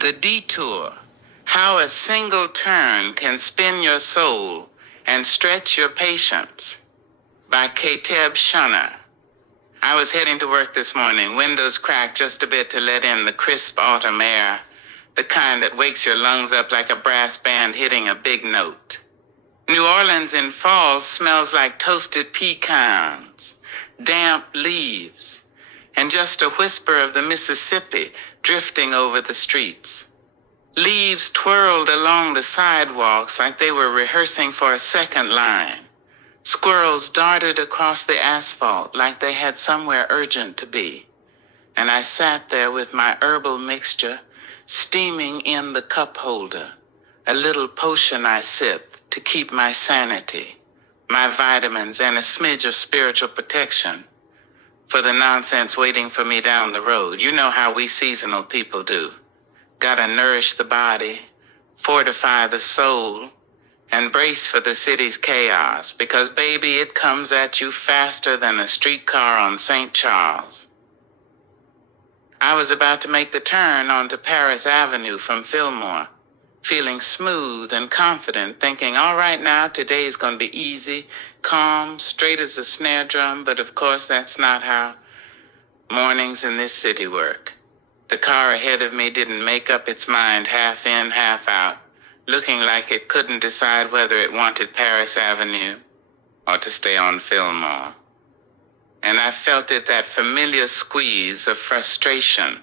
The Detour, How a Single Turn Can Spin Your Soul and Stretch Your Patience, by Kateb Shunner. I was heading to work this morning, windows cracked just a bit to let in the crisp autumn air, the kind that wakes your lungs up like a brass band hitting a big note. New Orleans in fall smells like toasted pecans, damp leaves, and just a whisper of the Mississippi drifting over the streets. Leaves twirled along the sidewalks like they were rehearsing for a second line. Squirrels darted across the asphalt like they had somewhere urgent to be. And I sat there with my herbal mixture steaming in the cup holder, a little potion I sip to keep my sanity, my vitamins, and a smidge of spiritual protection for the nonsense waiting for me down the road. You know how we seasonal people do. Gotta nourish the body, fortify the soul, and brace for the city's chaos, because baby, it comes at you faster than a streetcar on St. Charles. I was about to make the turn onto Paris Avenue from Fillmore, feeling smooth and confident, thinking, all right now, today's gonna be easy, calm, straight as a snare drum, but of course that's not how mornings in this city work. The car ahead of me didn't make up its mind, half in, half out, looking like it couldn't decide whether it wanted Paris Avenue or to stay on Fillmore. And I felt it, that familiar squeeze of frustration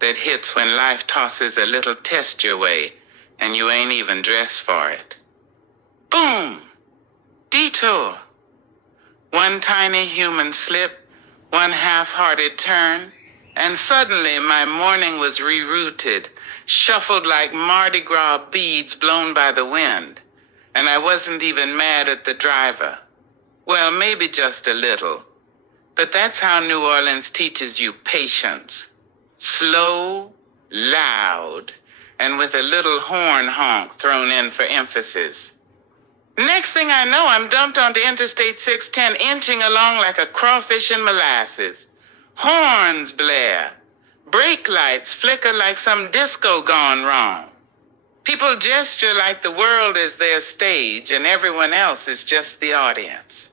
that hits when life tosses a little test your way and you ain't even dressed for it. Boom! Detour! One tiny human slip, one half-hearted turn, and suddenly my morning was rerouted, shuffled like Mardi Gras beads blown by the wind. And I wasn't even mad at the driver. Well, maybe just a little. But that's how New Orleans teaches you patience. Slow, loud, and with a little horn honk thrown in for emphasis. Next thing I know, I'm dumped onto Interstate 610, inching along like a crawfish in molasses. Horns blare. Brake lights flicker like some disco gone wrong. People gesture like the world is their stage and everyone else is just the audience.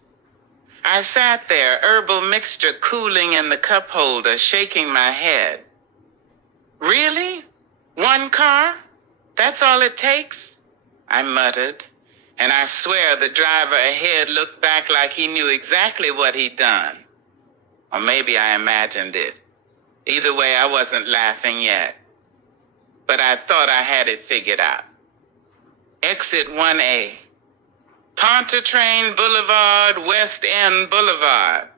I sat there, herbal mixture cooling in the cup holder, shaking my head. Really? One car? That's all it takes? I muttered, and I swear the driver ahead looked back like he knew exactly what he'd done. Or maybe I imagined it. Either way, I wasn't laughing yet. But I thought I had it figured out. Exit 1A. Pontchartrain Boulevard, West End Boulevard.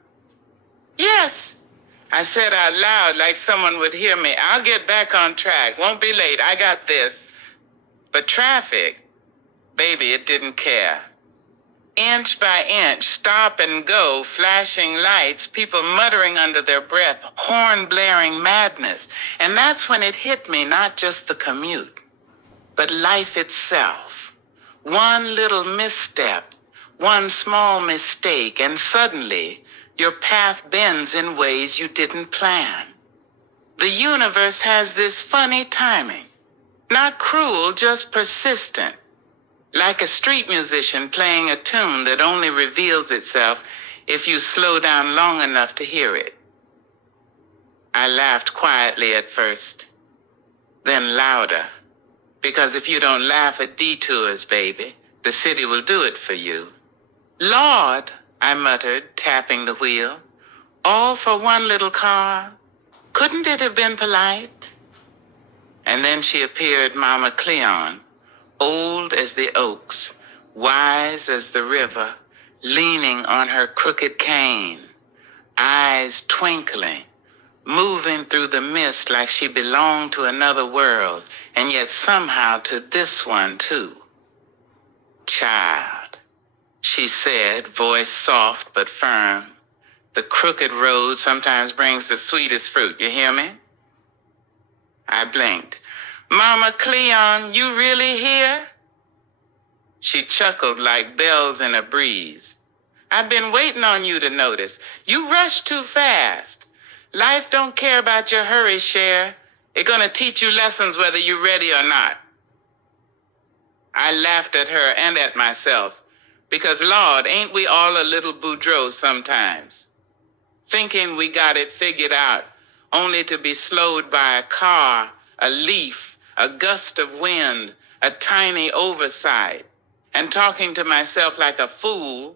Yes, I said out loud like someone would hear me. I'll get back on track. Won't be late. I got this. But traffic, baby, it didn't care. Inch by inch, stop and go, flashing lights, people muttering under their breath, horn-blaring madness. And that's when it hit me, not just the commute, but life itself. One little misstep, one small mistake, and suddenly your path bends in ways you didn't plan. The universe has this funny timing, not cruel, just persistent. Like a street musician playing a tune that only reveals itself if you slow down long enough to hear it. I laughed quietly at first, then louder, because if you don't laugh at detours, baby, the city will do it for you. Lord, I muttered, tapping the wheel, all for one little car. Couldn't it have been polite? And then she appeared, Mama Cleon, old as the oaks, wise as the river, leaning on her crooked cane, eyes twinkling, moving through the mist like she belonged to another world, and yet somehow to this one too. Child, she said, voice soft but firm, the crooked road sometimes brings the sweetest fruit, you hear me? I blinked. Mama Cleon, you really here? She chuckled like bells in a breeze. I've been waiting on you to notice. You rush too fast. Life don't care about your hurry, Cher. It's gonna teach you lessons whether you're ready or not. I laughed at her and at myself, because Lord, ain't we all a little boudreaux sometimes? Thinking we got it figured out, only to be slowed by a car, a leaf, a gust of wind, a tiny oversight, and talking to myself like a fool.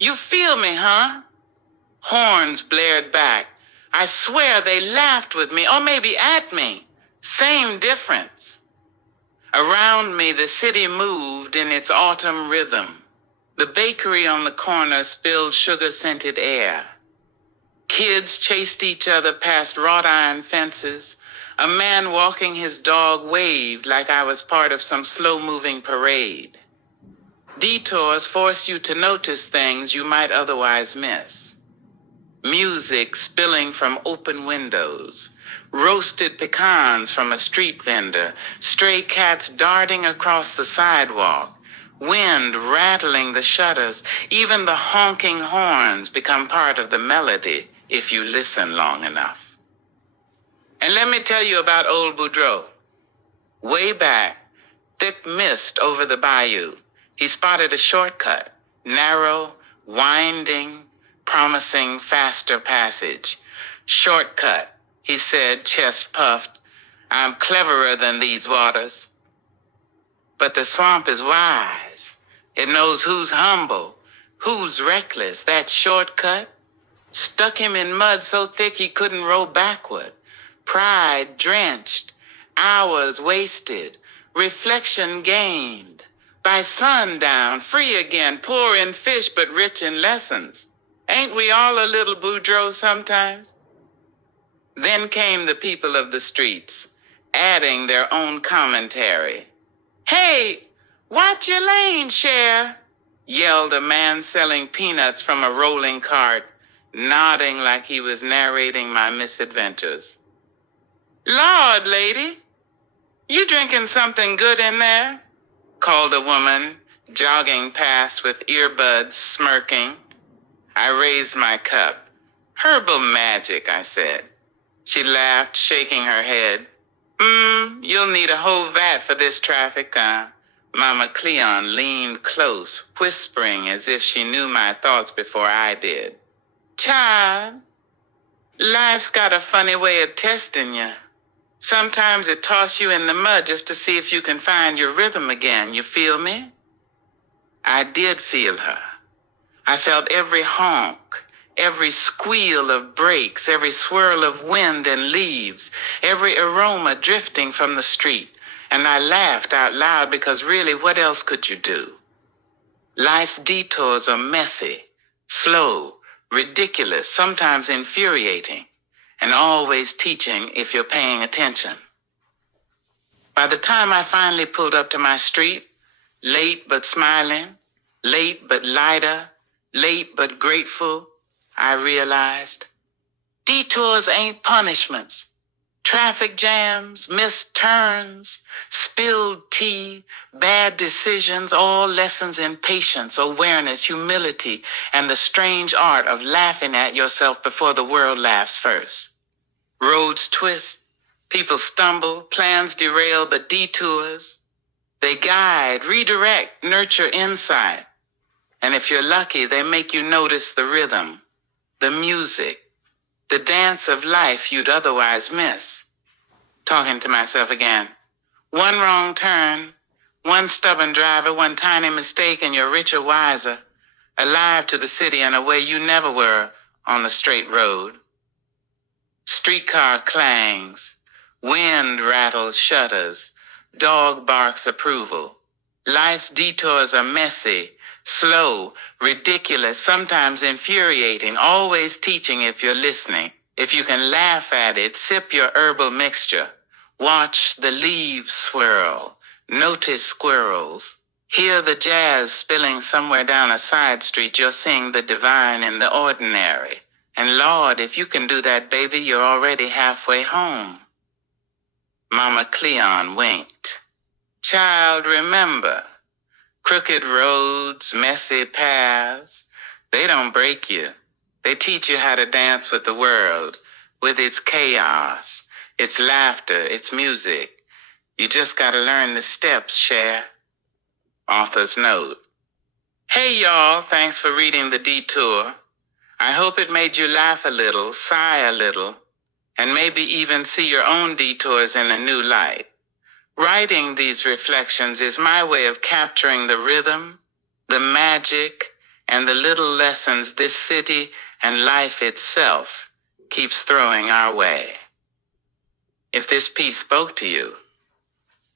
You feel me, huh? Horns blared back. I swear they laughed with me, or maybe at me. Same difference. Around me, the city moved in its autumn rhythm. The bakery on the corner spilled sugar-scented air. Kids chased each other past wrought iron fences. A man walking his dog waved like I was part of some slow-moving parade. Detours force you to notice things you might otherwise miss. Music spilling from open windows, roasted pecans from a street vendor, stray cats darting across the sidewalk, wind rattling the shutters. Even the honking horns become part of the melody if you listen long enough. And let me tell you about old Boudreaux. Way back, thick mist over the bayou, he spotted a shortcut, narrow, winding, promising faster passage. Shortcut, he said, chest puffed. I'm cleverer than these waters. But the swamp is wise. It knows who's humble, who's reckless. That shortcut stuck him in mud so thick he couldn't row backward. Pride drenched, hours wasted, reflection gained. By sundown, free again, poor in fish but rich in lessons. Ain't we all a little boudreaux sometimes? Then came the people of the streets, adding their own commentary. Hey, watch your lane, Cher, yelled a man selling peanuts from a rolling cart, nodding like he was narrating my misadventures. Lord, lady, you drinking something good in there? Called a woman, jogging past with earbuds, smirking. I raised my cup. Herbal magic, I said. She laughed, shaking her head. You'll need a whole vat for this traffic, Mama Cleon leaned close, whispering as if she knew my thoughts before I did. Child, life's got a funny way of testing you. Sometimes it tosses you in the mud just to see if you can find your rhythm again. You feel me? I did feel her. I felt every honk, every squeal of brakes, every swirl of wind and leaves, every aroma drifting from the street. And I laughed out loud because really, what else could you do? Life's detours are messy, slow, ridiculous, sometimes infuriating, and always teaching if you're paying attention. By the time I finally pulled up to my street, late but smiling, late but lighter, late but grateful, I realized detours ain't punishments. Traffic jams, missed turns, spilled tea, bad decisions, all lessons in patience, awareness, humility, and the strange art of laughing at yourself before the world laughs first. Roads twist, people stumble, plans derail, but detours, they guide, redirect, nurture insight. And if you're lucky, they make you notice the rhythm, the music, the dance of life you'd otherwise miss. Talking to myself again. One wrong turn, one stubborn driver, one tiny mistake, and you're richer, wiser, alive to the city in a way you never were on the straight road. Streetcar clangs, wind rattles shutters, dog barks approval. Life's detours are messy, slow, ridiculous, sometimes infuriating, always teaching if you're listening. If you can laugh at it, sip your herbal mixture. Watch the leaves swirl, notice squirrels. Hear the jazz spilling somewhere down a side street. You're seeing the divine in the ordinary. And Lord, if you can do that, baby, you're already halfway home. Mama Cleon winked. Child, remember, crooked roads, messy paths, they don't break you. They teach you how to dance with the world, with its chaos, It's laughter, it's music. You just gotta learn the steps, Cher. Author's note. Hey y'all, thanks for reading The Detour. I hope it made you laugh a little, sigh a little, and maybe even see your own detours in a new light. Writing these reflections is my way of capturing the rhythm, the magic, and the little lessons this city and life itself keeps throwing our way. If this piece spoke to you,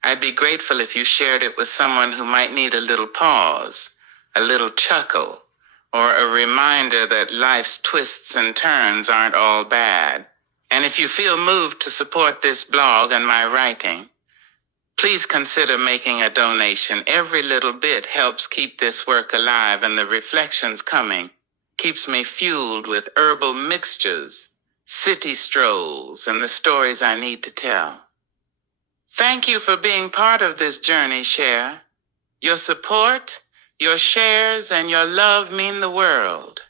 I'd be grateful if you shared it with someone who might need a little pause, a little chuckle, or a reminder that life's twists and turns aren't all bad. And if you feel moved to support this blog and my writing, please consider making a donation. Every little bit helps keep this work alive, and the reflections coming keeps me fueled with herbal mixtures, city strolls, and the stories I need to tell. Thank you for being part of this journey, Cher. Your support, your shares, and your love mean the world.